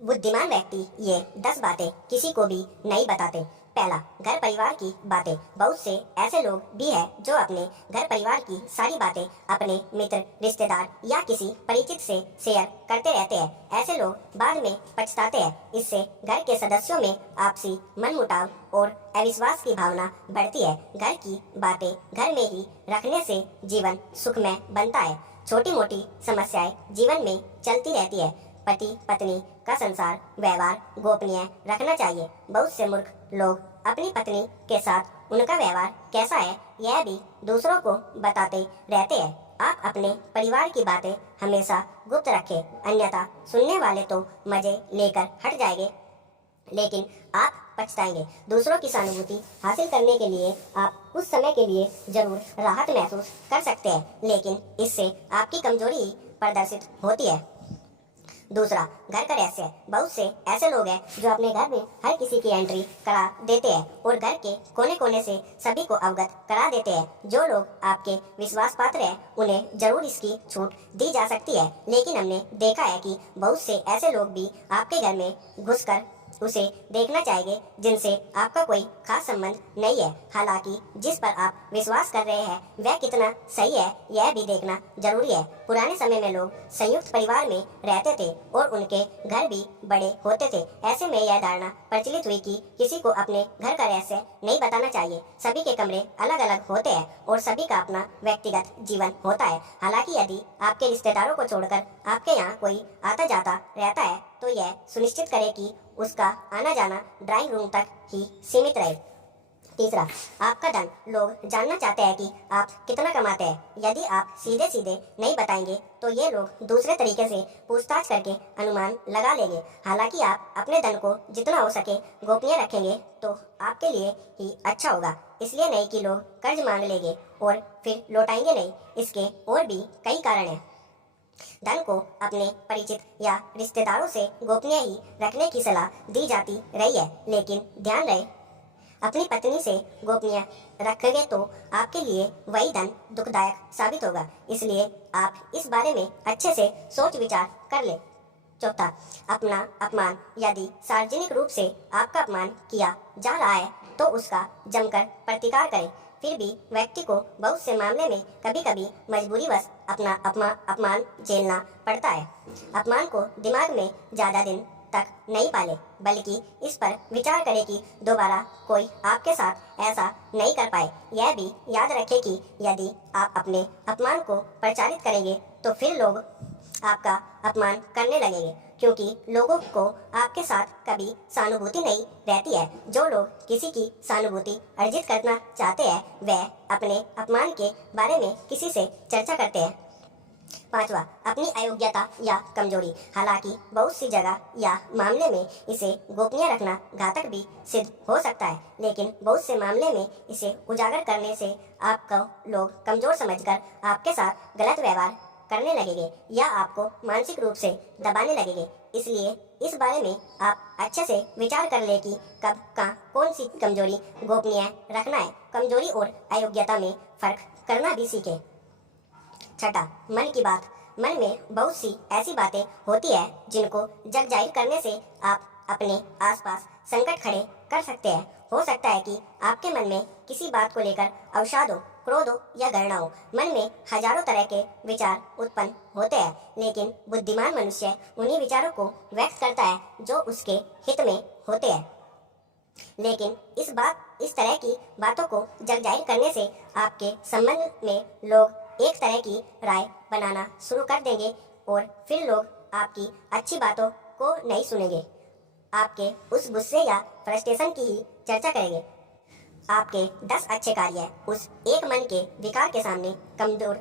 बुद्धिमान व्यक्ति ये 10 बातें किसी को भी नहीं बताते। पहला, घर परिवार की बातें। बहुत से ऐसे लोग भी हैं जो अपने घर परिवार की सारी बातें अपने मित्र, रिश्तेदार या किसी परिचित से शेयर करते रहते हैं। ऐसे लोग बाद में पछताते हैं। इससे घर के सदस्यों में आपसी मनमुटाव और अविश्वास की भावना बढ़ती है। घर की बातें घर में ही रखने से जीवन सुखमय बनता है। छोटी मोटी समस्याएं जीवन में चलती रहती है। पति पत्नी का संसार व्यवहार गोपनीय रखना चाहिए। बहुत से मूर्ख लोग अपनी पत्नी के साथ उनका व्यवहार कैसा है यह भी दूसरों को बताते रहते हैं। आप अपने परिवार की बातें हमेशा गुप्त रखें, अन्यथा सुनने वाले तो मजे लेकर हट जाएंगे, लेकिन आप पछताएंगे। दूसरों की सहानुभूति हासिल करने के लिए आप कुछ समय के लिए जरूर राहत महसूस कर सकते हैं, लेकिन इससे आपकी कमजोरी ही प्रदर्शित होती है। दूसरा, घर का रहस्य। बहुत से ऐसे लोग हैं जो अपने घर में हर किसी की एंट्री करा देते हैं और घर के कोने कोने से सभी को अवगत करा देते हैं। जो लोग आपके विश्वास पात्र हैं उन्हें जरूर इसकी छूट दी जा सकती है, लेकिन हमने देखा है कि बहुत से ऐसे लोग भी आपके घर में घुसकर उसे देखना चाहेंगे जिनसे आपका कोई खास संबंध नहीं है। हालांकि जिस पर आप विश्वास कर रहे हैं वह कितना सही है यह भी देखना जरूरी है। पुराने समय में लोग संयुक्त परिवार में रहते थे और उनके घर भी बड़े होते थे। ऐसे में यह धारणा प्रचलित हुई कि किसी को अपने घर का रहस्य नहीं बताना चाहिए। सभी के कमरे अलग अलग होते हैं और सभी का अपना व्यक्तिगत जीवन होता है। हालांकि यदि आपके रिश्तेदारों को छोड़कर आपके यहाँ कोई आता जाता रहता है तो यह सुनिश्चित करें कि उसका आना जाना ड्राइंग रूम तक ही सीमित रहे। तीसरा, आपका धन। लोग जानना चाहते हैं कि आप कितना कमाते हैं। यदि आप सीधे सीधे नहीं बताएंगे तो ये लोग दूसरे तरीके से पूछताछ करके अनुमान लगा लेंगे। हालांकि आप अपने धन को जितना हो सके गोपनीय रखेंगे तो आपके लिए ही अच्छा होगा। इसलिए नहीं कि लोग कर्ज मांग लेंगे और फिर लौटाएंगे नहीं। इसके और भी कई कारण हैं। धन को अपने परिचित या रिश्तेदारों से गोपनीय ही रखने की सलाह दी जाती रही है, लेकिन ध्यान रहे अपनी पत्नी से गोपनीय रखेंगे तो आपके लिए वही धन दुखदायक साबित होगा। इसलिए आप इस बारे में अच्छे से सोच विचार कर ले। चौथा, अपना अपमान। यदि सार्वजनिक रूप से आपका अपमान किया जा रहा है तो उसका जमकर प्रतिकार करें। फिर भी व्यक्ति को बहुत से मामले में कभी कभी मजबूरीवश अपना अपमान झेलना पड़ता है। अपमान को दिमाग में ज़्यादा दिन तक नहीं पाले, बल्कि इस पर विचार करें कि दोबारा कोई आपके साथ ऐसा नहीं कर पाए। यह भी याद रखें कि यदि आप अपने अपमान को प्रचारित करेंगे तो फिर लोग आपका अपमान करने लगेंगे, क्योंकि लोगों को आपके साथ कभी सहानुभूति नहीं रहती है। जो लोग किसी की सहानुभूति अर्जित करना चाहते हैं वह अपने अपमान के बारे में किसी से चर्चा करते हैं। पांचवा, अपनी अयोग्यता या कमजोरी। हालांकि बहुत सी जगह या मामले में इसे गोपनीय रखना घातक भी सिद्ध हो सकता है, लेकिन बहुत से मामले में इसे उजागर करने से आपको लोग कमजोर समझकर आपके साथ गलत व्यवहार करने लगेंगे या आपको मानसिक रूप से दबाने लगेंगे। इसलिए इस बारे में आप अच्छे से विचार कर ले कि कब कहाँ कौन सी कमजोरी गोपनीय रखना है। कमजोरी और अयोग्यता में फर्क करना भी सीखें। छठा, मन की बात। मन में बहुत सी ऐसी बातें होती है जिनको जग जाहिर करने से आप अपने आसपास संकट खड़े कर सकते हैं। हो सकता है कि आपके मन में किसी बात को लेकर अवसाद हो, क्रोध हो या घृणा हो। मन में हजारों तरह के विचार उत्पन्न होते हैं, लेकिन बुद्धिमान मनुष्य उन्हीं विचारों को व्यक्त करता है जो उसके हित में होते हैं। लेकिन इस तरह की बातों को जग जाहिर करने से आपके संबंध में लोग एक तरह की राय बनाना शुरू कर देंगे और फिर लोग आपकी अच्छी बातों को नहीं सुनेंगे, आपके उस गुस्से या फ्रस्ट्रेशन की ही चर्चा करेंगे। आपके 10 अच्छे कार्य उस एक मन के विकार के सामने कमजोर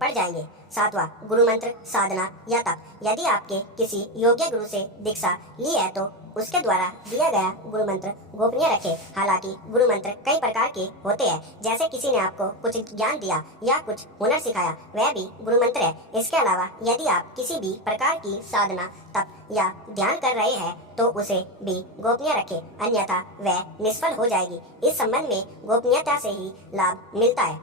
पड़ जाएंगे। सातवां, गुरु मंत्र, साधना या तप। यदि आपके किसी योग्य गुरु से दीक्षा ली है तो उसके द्वारा दिया गया गुरु मंत्र गोपनीय रखें। हालांकि गुरु मंत्र कई प्रकार के होते हैं, जैसे किसी ने आपको कुछ ज्ञान दिया या कुछ हुनर सिखाया, वह भी गुरु मंत्र है। इसके अलावा यदि आप किसी भी प्रकार की साधना, तप या ध्यान कर रहे हैं तो उसे भी गोपनीय रखें, अन्यथा वह निष्फल हो जाएगी। इस संबंध में गोपनीयता से ही लाभ मिलता है।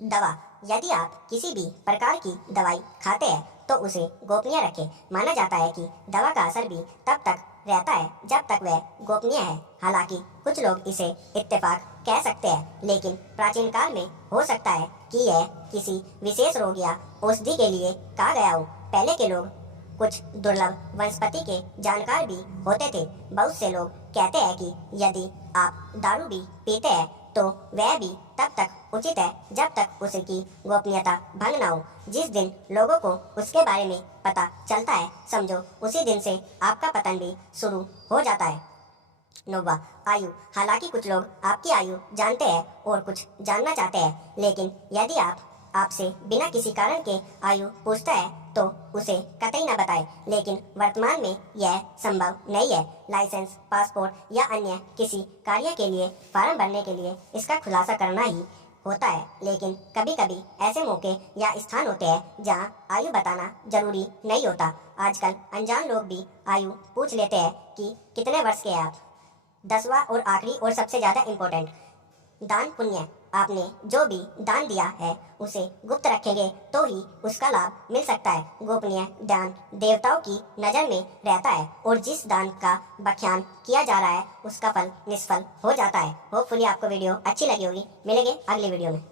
दवा। यदि आप किसी भी प्रकार की दवाई खाते हैं तो उसे गोपनीय रखें। माना जाता है कि दवा का असर भी तब तक रहता है जब तक वह गोपनीय है। हालांकि कुछ लोग इसे इत्तेफाक कह सकते हैं, लेकिन प्राचीन काल में हो सकता है कि यह किसी विशेष रोग या औषधि के लिए कहा गया हो। पहले के लोग कुछ दुर्लभ वनस्पति के जानकार भी होते थे। बहुत से लोग कहते हैं कि यदि आप दारू भी पीते हैं तो वह भी तब तक उचित है जब तक उसकी गोपनीयता भंग न हो। जिस दिन लोगों को उसके बारे में पता चलता है, समझो उसी दिन से आपका पतन भी शुरू हो जाता है। 9वां, आयु। हालांकि कुछ लोग आपकी आयु जानते हैं और कुछ जानना चाहते हैं, लेकिन यदि आपसे बिना किसी कारण के आयु पूछता है तो उसे कतई न बताएं। लेकिन वर्तमान में यह संभव नहीं है। लाइसेंस, पासपोर्ट या अन्य किसी कार्य के लिए फॉर्म भरने के लिए इसका खुलासा करना ही होता है। लेकिन कभी कभी ऐसे मौके या स्थान होते हैं जहां आयु बताना जरूरी नहीं होता। आजकल अनजान लोग भी आयु पूछ लेते हैं कि कितने वर्ष के हैं आप। 10वां और आखिरी और सबसे ज़्यादा इम्पोर्टेंट, दान पुण्य। आपने जो भी दान दिया है उसे गुप्त रखेंगे तो ही उसका लाभ मिल सकता है। गोपनीय दान देवताओं की नज़र में रहता है और जिस दान का बख्यान किया जा रहा है उसका फल निष्फल हो जाता है। होपफुली आपको वीडियो अच्छी लगी होगी। मिलेंगे अगली वीडियो में।